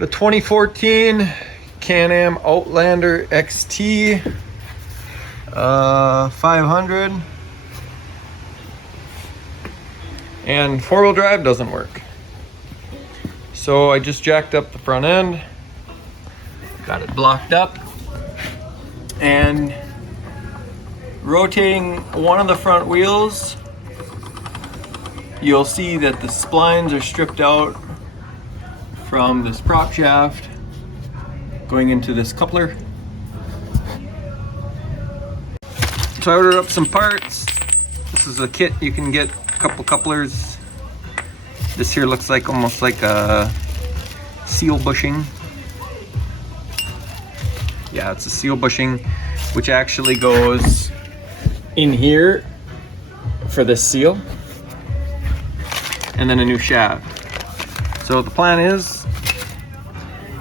The 2014 Can-Am Outlander XT 500, and four-wheel drive doesn't work. So I just jacked up the front end, got it blocked up, and rotating one of the front wheels, you'll see that the splines are stripped out from this prop shaft going into this coupler. So I ordered up some parts. This is a kit. You can get a couple couplers. This here looks like almost like a seal bushing. Yeah, it's a seal bushing, which actually goes in here for the seal, and then a new shaft. So the plan is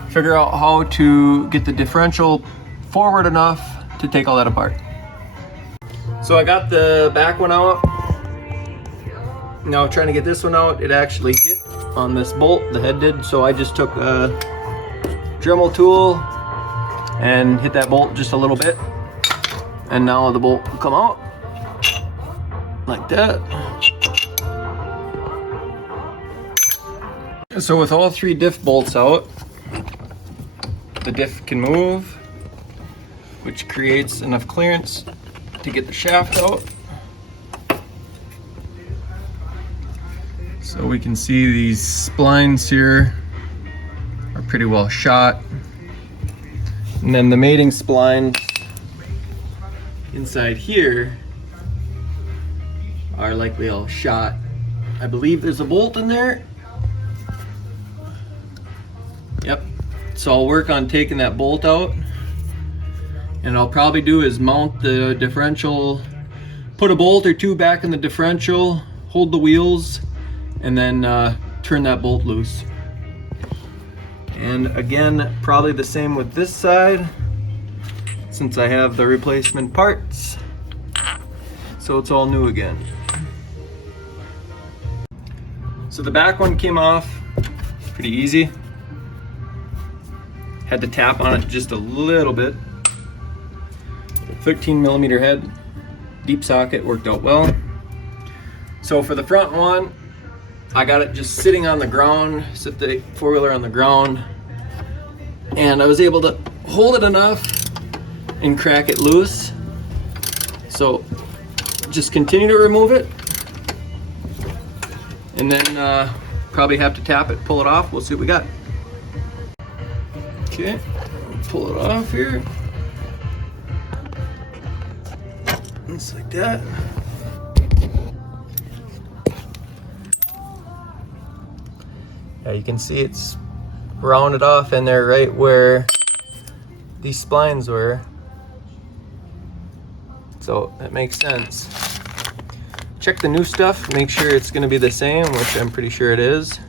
figure out how to get the differential forward enough to take all that apart. So I got the back one out. Now trying to get this one out, it actually hit on this bolt, the head did, so I just took a Dremel tool and hit that bolt just a little bit, and now the bolt will come out like that. So with all three diff bolts out, the diff can move, which creates enough clearance to get the shaft out. So we can see these splines here are pretty well shot. And then the mating splines inside here are likely all shot. I believe there's a bolt in there. Yep. So I'll work on taking that bolt out. And I'll probably do is mount the differential, put a bolt or two back in the differential, hold the wheels, and then turn that bolt loose. And again, probably the same with this side, since I have the replacement parts. So it's all new again. So the back one came off pretty easy. Had to tap on it just a little bit. 13mm head, deep socket, worked out well. So for the front one, I got it just sitting on the ground, sit the four-wheeler on the ground, and I was able to hold it enough and crack it loose. So just continue to remove it, and then probably have to tap it, pull it off. We'll see what we got. Okay, pull it off here. Just like that. Yeah, you can see it's rounded off in there right where these splines were. So that makes sense. Check the new stuff, make sure it's going to be the same, which I'm pretty sure it is.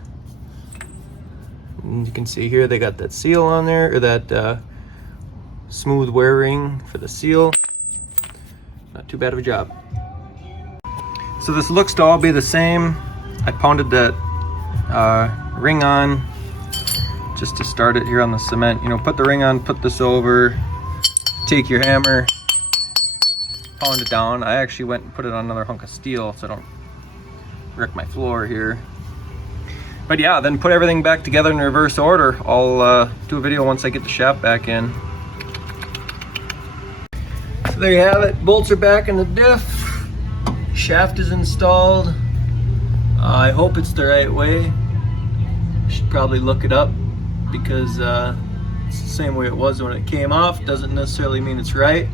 And you can see here they got that seal on there, or that smooth wear ring for the seal. Not too bad of a job. So this looks to all be the same. I pounded that ring on just to start it here on the cement. You know, put the ring on, put this over, take your hammer, pound it down. I actually went and put it on another hunk of steel so I don't wreck my floor here. But yeah, then put everything back together in reverse order. I'll do a video once I get the shaft back in. So there you have it. Bolts are back in the diff. Shaft is installed. I hope it's the right way. Should probably look it up, because it's the same way it was when it came off. Doesn't necessarily mean it's right.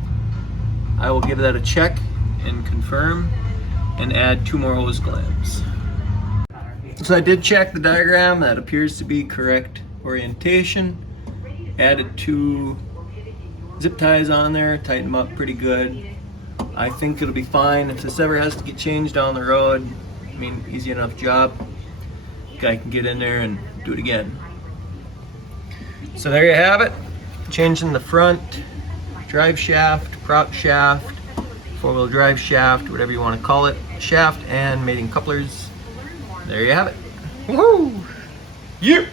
I will give that a check and confirm and add 2 more hose clamps. So I did check the diagram. That appears to be correct orientation. Added 2 zip ties on there, tighten them up pretty good. I think it'll be fine. If this ever has to get changed down the road, I mean, easy enough job. Guy can get in there and do it again. So there you have it. Changing the front drive shaft, prop shaft, four-wheel drive shaft, whatever you want to call it, shaft and mating couplers. There you have it. Woohoo! Yeah!